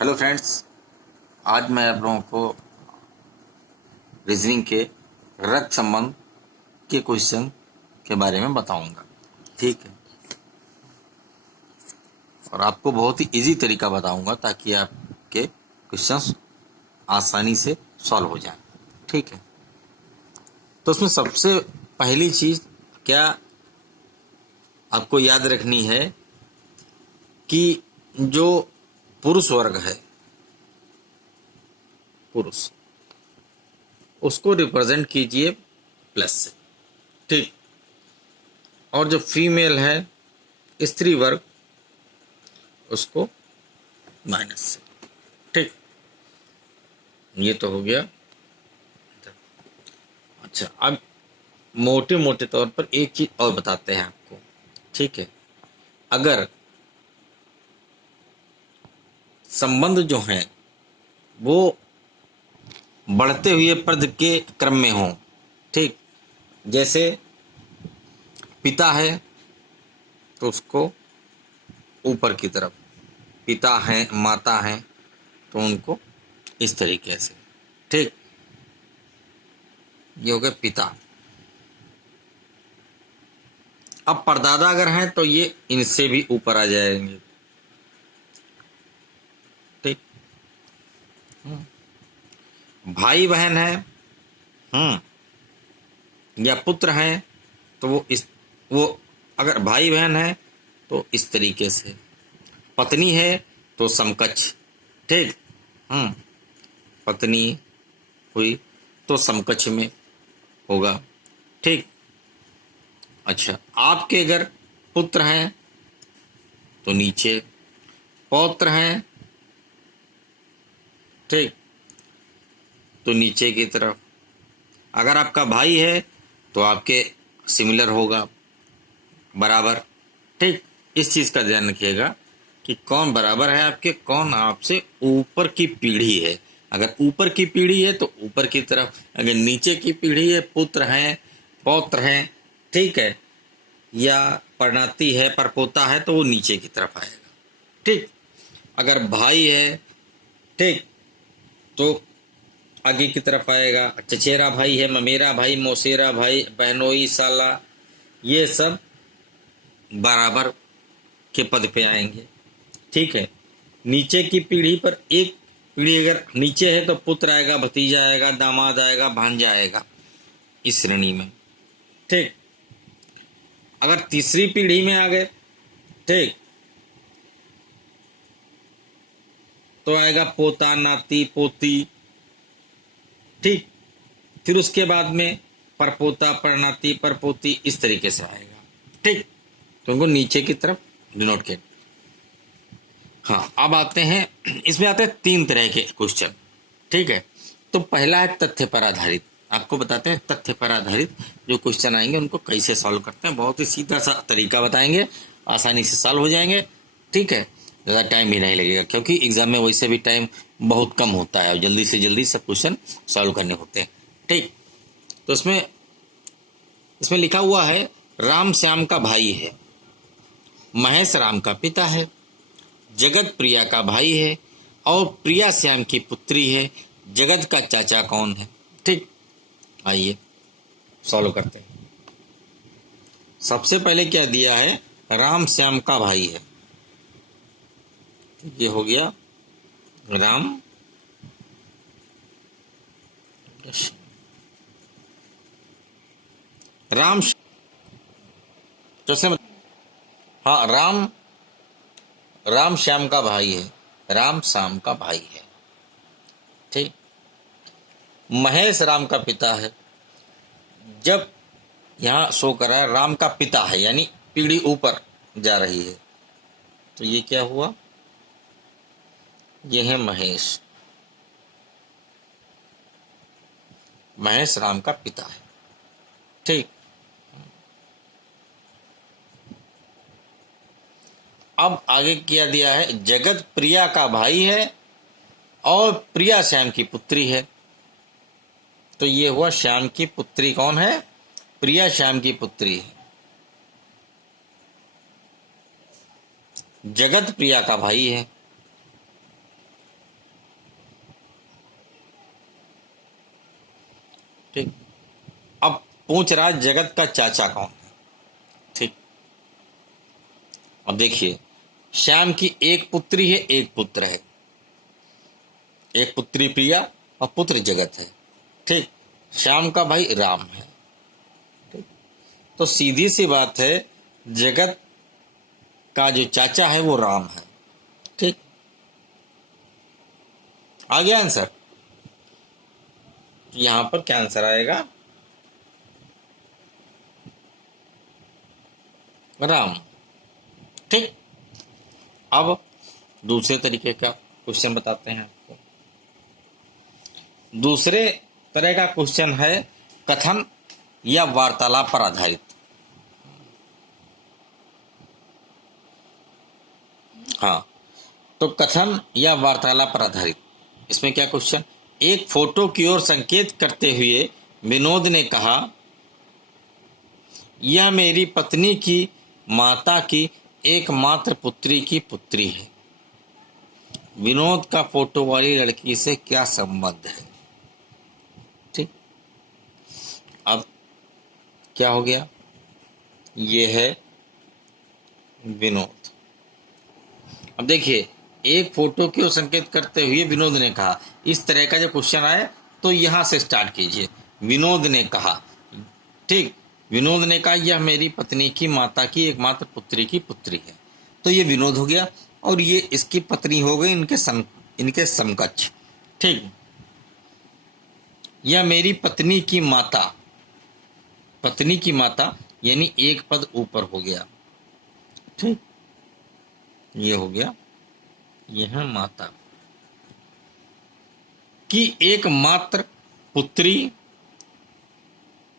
Hello friends, आज मैं आप लोगों को रीजनिंग के रक्त संबंध के क्वेश्चन के बारे में बताऊंगा। ठीक है, और आपको बहुत ही इजी तरीका बताऊंगा ताकि आपके क्वेश्चंस आसानी से सॉल्व हो जाएं। ठीक है, तो उसमें सबसे पहली चीज क्या आपको याद रखनी है कि जो पुरुष वर्ग है, पुरुष, उसको रिप्रेजेंट कीजिए प्लस से। ठीक, और जो फीमेल है, स्त्री वर्ग, उसको माइनस से। ठीक, ये तो हो गया। अच्छा, अब मोटे मोटे तौर पर एक चीज और बताते हैं आपको। ठीक है, अगर संबंध जो हैं वो बढ़ते हुए पद के क्रम में हो, ठीक, जैसे पिता है तो उसको ऊपर की तरफ, पिता हैं, माता हैं तो उनको इस तरीके से। ठीक, ये हो गया पिता। अब परदादा अगर हैं तो ये इनसे भी ऊपर आ जाएंगे। ठीक, भाई बहन है, या पुत्र हैं तो वो अगर भाई बहन है तो इस तरीके से, पत्नी है तो समकक्ष। ठीक, पत्नी हुई तो समकक्ष में होगा। ठीक, अच्छा, आपके अगर पुत्र हैं तो नीचे, पौत्र हैं, ठीक, तो नीचे की तरफ। अगर आपका भाई है तो आपके सिमिलर होगा, बराबर। ठीक, इस चीज का ध्यान रखिएगा कि कौन बराबर है आपके, कौन आपसे ऊपर की पीढ़ी है। अगर ऊपर की पीढ़ी है तो ऊपर की तरफ, अगर नीचे की पीढ़ी है, पुत्र हैं, पौत्र हैं, ठीक है, या परनाती है, परपोता है, तो वो नीचे की तरफ आएगा। ठीक, अगर भाई है, ठीक, तो आगे की तरफ आएगा। चचेरा भाई है, ममेरा भाई, मौसेरा भाई, बहनोई, साला, ये सब बराबर के पद पे आएंगे। ठीक है, नीचे की पीढ़ी पर एक पीढ़ी अगर नीचे है तो पुत्र आएगा, भतीजा आएगा, दामाद आएगा, भांजा आएगा, इस श्रेणी में। ठीक, अगर तीसरी पीढ़ी में आ गए, ठीक, तो आएगा पोता, नाती, पोती। ठीक, फिर उसके बाद में परपोता, परनाती, परपोती, इस तरीके से आएगा। ठीक, तो उनको नीचे की तरफ डिनोट किया। हाँ, अब आते हैं, इसमें आते हैं 3 तरह के क्वेश्चन। ठीक है, तो पहला है तथ्य पर आधारित। आपको बताते हैं तथ्य पर आधारित जो क्वेश्चन आएंगे उनको कैसे सॉल्व करते हैं। बहुत ही सीधा सा तरीका बताएंगे, आसानी से सॉल्व हो जाएंगे। ठीक है, ज़्यादा टाइम भी नहीं लगेगा क्योंकि एग्जाम में वैसे भी टाइम बहुत कम होता है और जल्दी से जल्दी सब क्वेश्चन सॉल्व करने होते हैं। ठीक, तो इसमें लिखा हुआ है राम श्याम का भाई है, महेश राम का पिता है, जगत प्रिया का भाई है और प्रिया श्याम की पुत्री है। जगत का चाचा कौन है? ठीक, आइए सॉल्व करते हैं। सबसे पहले क्या दिया है, राम श्याम का भाई है, ये हो गया राम राम जैसे, हाँ, राम श्याम का भाई है, राम श्याम का भाई है। ठीक, महेश राम का पिता है। जब यहां शो कर रहा है राम का पिता है यानी पीढ़ी ऊपर जा रही है, तो ये क्या हुआ, ये है महेश, महेश राम का पिता है। ठीक, अब आगे क्या दिया है, जगत प्रिया का भाई है और प्रिया श्याम की पुत्री है। तो ये हुआ श्याम की पुत्री कौन है, प्रिया श्याम की पुत्री है। जगत प्रिया का भाई है, ठीक। अब पूछ रहा है जगत का चाचा कौन है। ठीक। अब देखिए, श्याम की एक पुत्री है, एक पुत्र है। एक पुत्री प्रिया और पुत्र जगत है। ठीक। श्याम का भाई राम है। ठीक। तो सीधी सी बात है, जगत का जो चाचा है वो राम है। ठीक। आ गया आंसर। यहां पर क्या आंसर आएगा? राम। ठीक। अब दूसरे तरीके का क्वेश्चन बताते हैं आपको। दूसरे तरह का क्वेश्चन है कथन या वार्तालाप पर आधारित। हाँ, तो कथन या वार्तालाप पर आधारित, इसमें क्या क्वेश्चन? एक फोटो की ओर संकेत करते हुए विनोद ने कहा, यह मेरी पत्नी की माता की एकमात्र पुत्री की पुत्री है। विनोद का फोटो वाली लड़की से क्या संबंध है? ठीक। अब क्या हो गया? ये है विनोद। अब देखिए, एक फोटो की ओर संकेत करते हुए विनोद ने कहा, इस तरह का जो क्वेश्चन आए तो यहां से स्टार्ट कीजिए। विनोद ने कहा। ठीक। विनोद ने कहा, यह मेरी पत्नी की माता की एकमात्र पुत्री की पुत्री है। तो ये विनोद हो गया और ये इसकी पत्नी हो गई इनके समकक्ष। ठीक। यह मेरी पत्नी की माता, पत्नी की माता यानी एक पद ऊपर हो गया। ठीक। ये हो गया, यह माता की एकमात्र पुत्री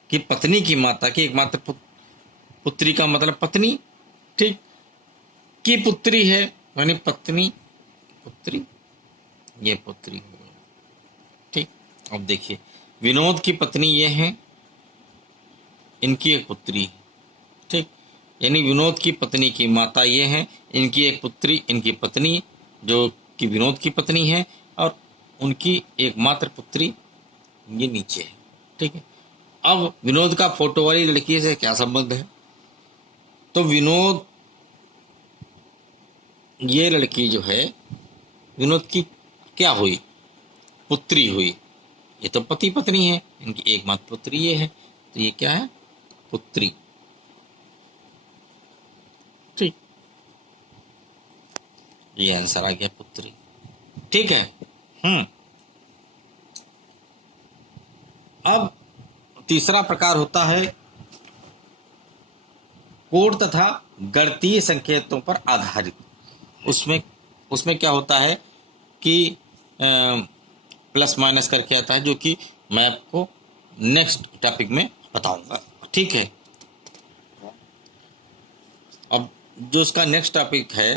की पत्नी की माता की एकमात्र पुत्री का मतलब पत्नी। ठीक। की पुत्री है यानी पत्नी, पुत्री, ये पुत्री हो गई। ठीक। अब देखिए, विनोद की पत्नी ये है, इनकी एक पुत्री। ठीक। यानी विनोद की पत्नी की माता ये है, इनकी एक पुत्री, इनकी पत्नी जो कि विनोद की पत्नी है, और उनकी एकमात्र पुत्री ये नीचे है। ठीक है। अब विनोद का फोटो वाली लड़की से क्या संबंध है? तो विनोद, ये लड़की जो है विनोद की क्या हुई? पुत्री हुई। ये तो पति पत्नी है, इनकी एकमात्र पुत्री ये है, तो ये क्या है? पुत्री। ठीक। ये आंसर आ गया, पुत्री। ठीक है। अब तीसरा प्रकार होता है कोड तथा गणितीय संकेतों पर आधारित। उसमें उसमें क्या होता है कि प्लस माइनस करके आता है, जो कि मैं आपको नेक्स्ट टॉपिक में बताऊंगा। ठीक है। अब जो इसका नेक्स्ट टॉपिक है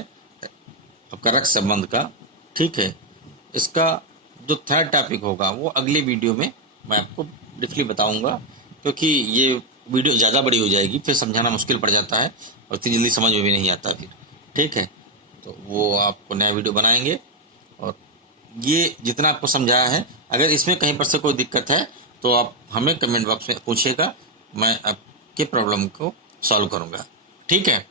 आपका रक्त संबंध का, ठीक है, इसका जो थर्ड टॉपिक होगा वो अगली वीडियो में मैं आपको ब्रीफली बताऊंगा, क्योंकि ये वीडियो ज़्यादा बड़ी हो जाएगी, फिर समझाना मुश्किल पड़ जाता है और इतनी जल्दी समझ में भी नहीं आता फिर। ठीक है, तो वो आपको नया वीडियो बनाएंगे। और ये जितना आपको समझाया है, अगर इसमें कहीं पर से कोई दिक्कत है तो आप हमें कमेंट बॉक्स में पूछिएगा, मैं आपके प्रॉब्लम को सॉल्व करूँगा। ठीक है।